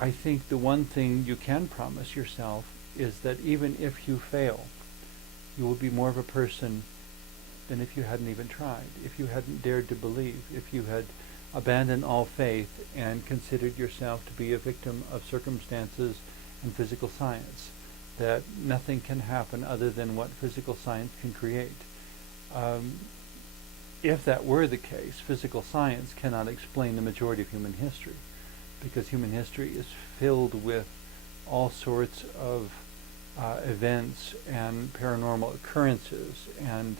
I think the one thing you can promise yourself is that even if you fail, you will be more of a person than if you hadn't even tried, if you hadn't dared to believe, if you had abandoned all faith and considered yourself to be a victim of circumstances and physical science, that nothing can happen other than what physical science can create. If that were the case, physical science cannot explain the majority of human history, because human history is filled with all sorts of events and paranormal occurrences and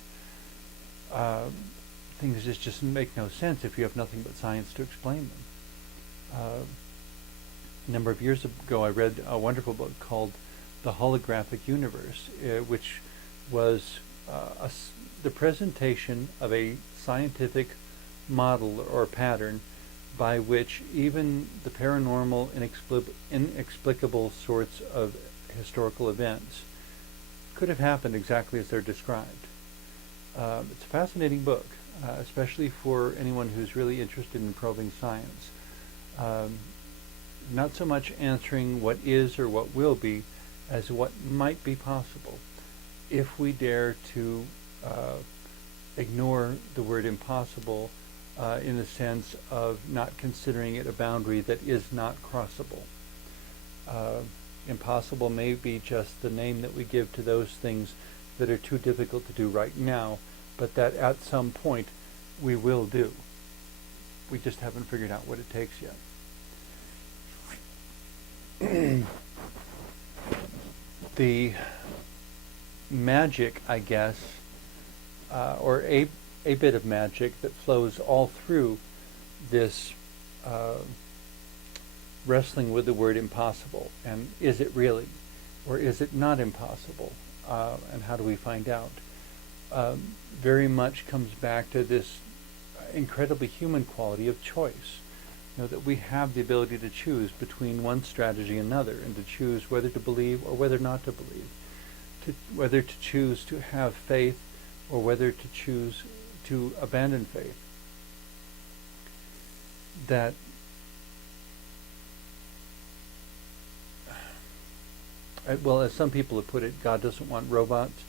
things that just make no sense if you have nothing but science to explain them. A number of years ago, I read a wonderful book called The Holographic Universe, which was the presentation of a scientific model or pattern by which even the paranormal, inexplicable sorts of historical events could have happened exactly as they're described. It's a fascinating book, especially for anyone who's really interested in probing science. Not so much answering what is or what will be, as what might be possible if we dare to ignore the word impossible in the sense of not considering it a boundary that is not crossable. Impossible may be just the name that we give to those things that are too difficult to do right now, but that at some point we will do. We just haven't figured out what it takes yet. The magic, I guess, or a bit of magic that flows all through this wrestling with the word impossible. And is it really, or is it not impossible? And how do we find out? Very much comes back to this incredibly human quality of choice. You know, that we have the ability to choose between one strategy and another, and to choose whether to believe or whether not to believe, whether to choose to have faith or whether to choose to abandon faith. That well, as some people have put it, God doesn't want robots.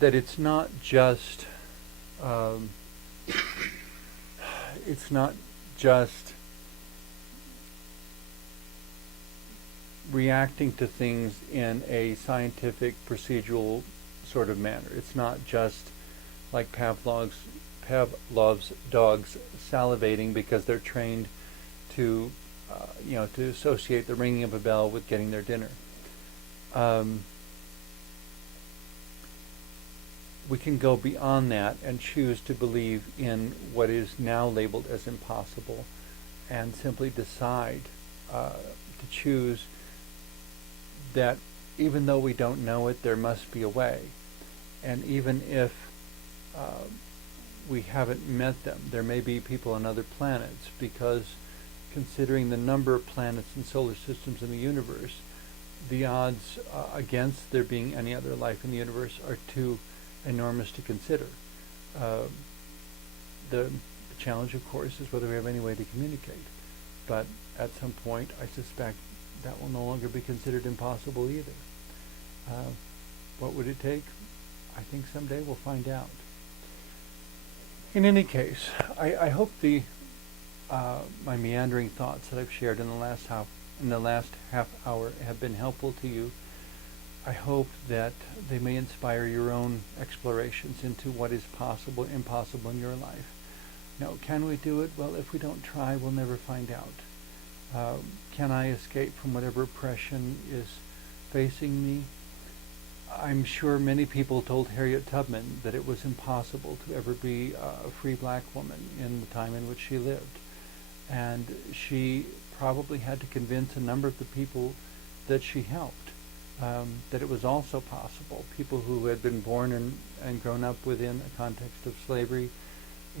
That it's not just reacting to things in a scientific, procedural sort of manner. It's not just like Pavlov's dogs salivating because they're trained to, to associate the ringing of a bell with getting their dinner. We can go beyond that and choose to believe in what is now labeled as impossible, and simply decide to choose that even though we don't know it, there must be a way. And even if we haven't met them, there may be people on other planets, because considering the number of planets and solar systems in the universe, the odds against there being any other life in the universe are too enormous to consider. The challenge, of course, is whether we have any way to communicate. But at some point, I suspect that will no longer be considered impossible either. What would it take? I think someday we'll find out. In any case, I hope my meandering thoughts that I've shared in the last half hour have been helpful to you. I hope that they may inspire your own explorations into what is possible, impossible in your life. Now, can we do it? Well, if we don't try, we'll never find out. Can I escape from whatever oppression is facing me? I'm sure many people told Harriet Tubman that it was impossible to ever be a free black woman in the time in which she lived. And she probably had to convince a number of the people that she helped that it was also possible. People who had been born and grown up within a context of slavery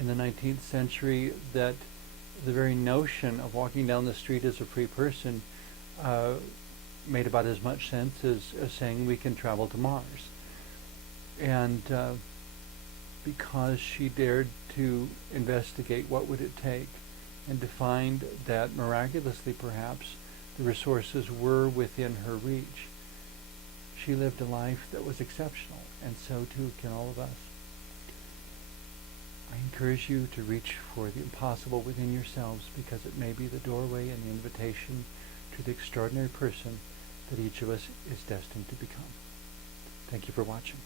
in the 19th century, that the very notion of walking down the street as a free person made about as much sense as saying we can travel to Mars. And because she dared to investigate what would it take, and to find that miraculously perhaps The resources were within her reach. She lived a life that was exceptional, and so too can all of us. I encourage you to reach for the impossible within yourselves, because it may be the doorway and the invitation to the extraordinary person that each of us is destined to become. Thank you for watching.